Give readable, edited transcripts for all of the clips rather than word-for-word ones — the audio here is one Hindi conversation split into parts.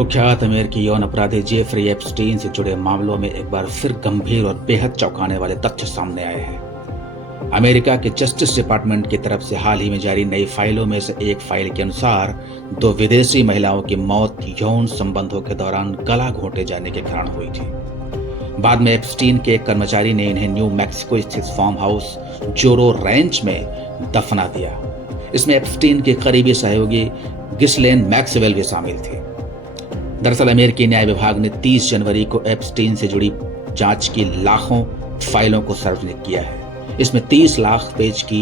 कुख्यात अमेरिकी यौन अपराधी जेफरी एप्स्टीन से जुड़े मामलों में एक बार फिर गंभीर और बेहद चौंकाने वाले तथ्य सामने आए हैं। अमेरिका के जस्टिस डिपार्टमेंट की तरफ से हाल ही में जारी नई फाइलों में से एक फाइल के अनुसार 2 विदेशी महिलाओं की मौत यौन संबंधों के दौरान गला घोंटे जाने के कारण हुई थी। बाद में एप्स्टीन के एक कर्मचारी ने इन्हें न्यू मैक्सिको स्थित फार्म हाउस जोरो रैंच में दफना दिया। इसमें एप्स्टीन के करीबी सहयोगी गिस्लेन मैक्सवेल भी शामिल थे। दरअसल अमेरिकी न्याय विभाग ने 30 जनवरी को एप्स्टीन से जुड़ी जांच की लाखों फाइलों को सार्वजनिक किया है। इसमें 30 लाख पेज की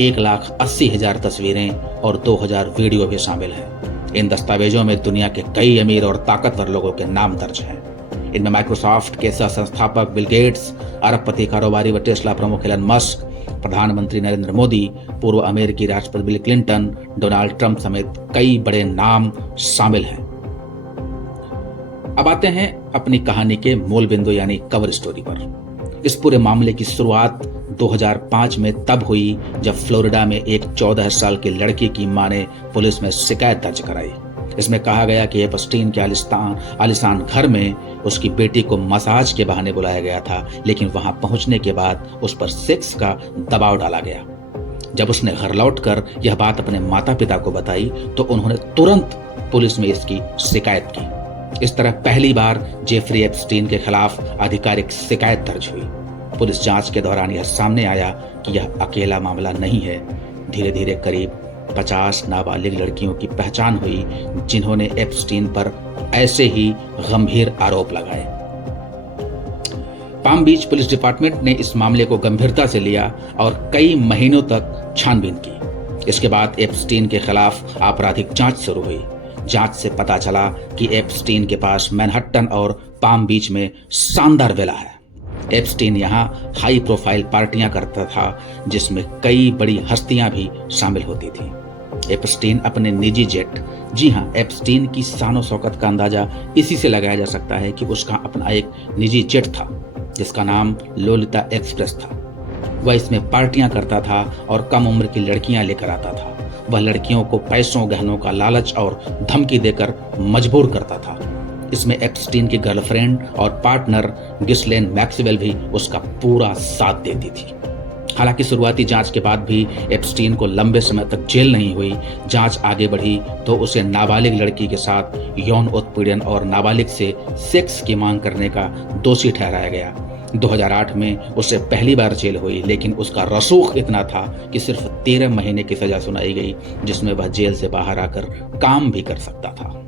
1,80,000 तस्वीरें और 2,000 वीडियो भी शामिल हैं। इन दस्तावेजों में दुनिया के कई अमीर और ताकतवर लोगों के नाम दर्ज हैं। इनमें माइक्रोसॉफ्ट के सह संस्थापक बिल गेट्स, अरबपति कारोबारी व टेस्ला प्रमुख एलन मस्क, प्रधानमंत्री नरेंद्र मोदी, पूर्व अमेरिकी राष्ट्रपति बिल क्लिंटन, डोनाल्ड ट्रंप समेत कई बड़े नाम शामिल हैं। अब आते हैं अपनी कहानी के मूल बिंदु यानी कवर स्टोरी पर। इस पूरे मामले की शुरुआत 2005 में तब हुई जब फ्लोरिडा में एक 14 साल की लड़की की मां ने पुलिस में शिकायत दर्ज कराई। इसमें कहा गया कि एप्स्टीन के आलिशान घर में उसकी बेटी को मसाज के बहाने बुलाया गया था, लेकिन वहां पहुंचने के बाद उस पर सेक्स का दबाव डाला गया। जब उसने घर लौटकर यह बात अपने माता पिता को बताई तो उन्होंने तुरंत पुलिस में इसकी शिकायत की। इस तरह पहली बार जेफरी एप्स्टीन के खिलाफ आधिकारिक शिकायत दर्ज हुई। पुलिस जांच के दौरान यह सामने आया कि यह अकेला मामला नहीं है। धीरे धीरे करीब 50 नाबालिग लड़कियों की पहचान हुई जिन्होंने एप्स्टीन पर ऐसे ही गंभीर आरोप लगाए। पाम बीच पुलिस डिपार्टमेंट ने इस मामले को गंभीरता से लिया और कई महीनों तक छानबीन की। इसके बाद एप्स्टीन के खिलाफ आपराधिक जांच शुरू हुई। जांच से पता चला कि एप्स्टीन के पास मैनहट्टन और पाम बीच में शानदार विला है। एप्स्टीन यहां हाई प्रोफाइल पार्टियां करता था जिसमें कई बड़ी हस्तियां भी शामिल होती थी। एप्स्टीन अपने निजी जेट, जी हां, एप्स्टीन की शान शौकत का अंदाजा इसी से लगाया जा सकता है कि उसका अपना एक निजी जेट था जिसका नाम लोलिता एक्सप्रेस था। वह इसमें पार्टियां करता था और कम उम्र की लड़कियां लेकर आता था। वह लड़कियों को पैसों गहनों का लालच और धमकी देकर मजबूर करता था। इसमें एप्स्टीन की गर्लफ्रेंड और पार्टनर गिस्लेन मैक्सवेल भी उसका पूरा साथ देती थी। हालांकि शुरुआती जांच के बाद भी एप्स्टीन को लंबे समय तक जेल नहीं हुई। जांच आगे बढ़ी तो उसे नाबालिग लड़की के साथ यौन उत्पीड़न और नाबालिग से सेक्स की मांग करने का दोषी ठहराया गया। 2008 में उसे पहली बार जेल हुई, लेकिन उसका रसूख इतना था कि सिर्फ 13 महीने की सजा सुनाई गई, जिसमें वह जेल से बाहर आकर काम भी कर सकता था।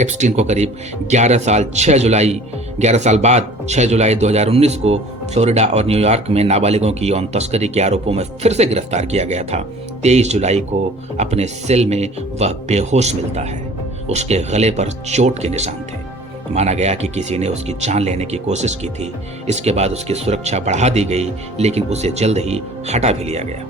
एप्स्टीन को करीब 11 साल बाद 6 जुलाई 2019 को फ्लोरिडा और न्यूयॉर्क में नाबालिगों की यौन तस्करी के आरोपों में फिर से गिरफ्तार किया गया था। 23 जुलाई को अपने सेल में वह बेहोश मिलता है। उसके गले पर चोट के निशान थे। माना गया कि किसी ने उसकी जान लेने की कोशिश की थी। इसके बाद उसकी सुरक्षा बढ़ा दी गई, लेकिन उसे जल्द ही हटा भी लिया गया।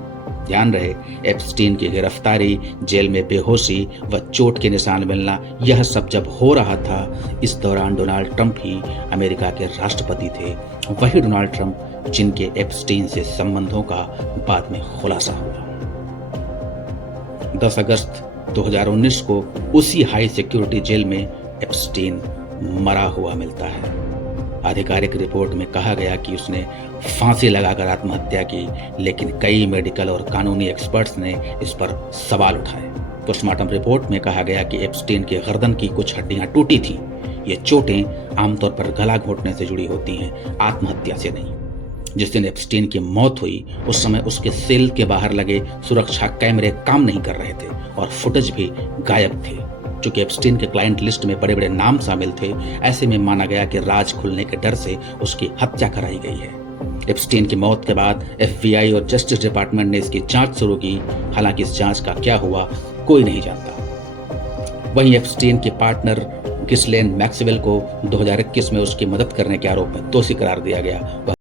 ध्यान रहे, एप्स्टीन की गिरफ्तारी, जेल में बेहोशी व चोट के निशान मिलना, यह सब जब हो रहा था, इस दौरान डोनाल्ड ट्रंप ही अमेरिका के राष्ट्रपति थे। वही डोनाल्ड ट्रंप जिनके एप्स्टीन से संबंधों का बाद में खुलासा हुआ। 10 अगस्त 2019 को उसी हाई सिक्योरिटी जेल में एप्स्टीन मरा हुआ मिलता है। आधिकारिक रिपोर्ट में कहा गया कि उसने फांसी लगाकर आत्महत्या की, लेकिन कई मेडिकल और कानूनी एक्सपर्ट्स ने इस पर सवाल उठाए। पोस्टमार्टम रिपोर्ट में कहा गया कि एप्स्टीन के गर्दन की कुछ हड्डियां टूटी थीं। ये चोटें आमतौर पर गला घोंटने से जुड़ी होती हैं, आत्महत्या से नहीं। जिस दिन एप्स्टीन की मौत हुई उस समय उसके सेल के बाहर लगे सुरक्षा कैमरे काम नहीं कर रहे थे और फुटेज भी गायब थे। चूंकि एप्स्टीन के क्लाइंट लिस्ट में बड़े बड़े नाम शामिल थे, ऐसे में माना गया कि राज खुलने के डर से उसकी हत्या कराई गई है। एप्स्टीन की मौत के बाद FBI और जस्टिस डिपार्टमेंट ने इसकी जांच शुरू की। हालांकि इस जांच का क्या हुआ कोई नहीं जानता। वहीं एप्स्टीन के पार्टनर गिस्लेन मैक्सवेल को 2021 में उसकी मदद करने के आरोप में दोषी करार दिया गया। वह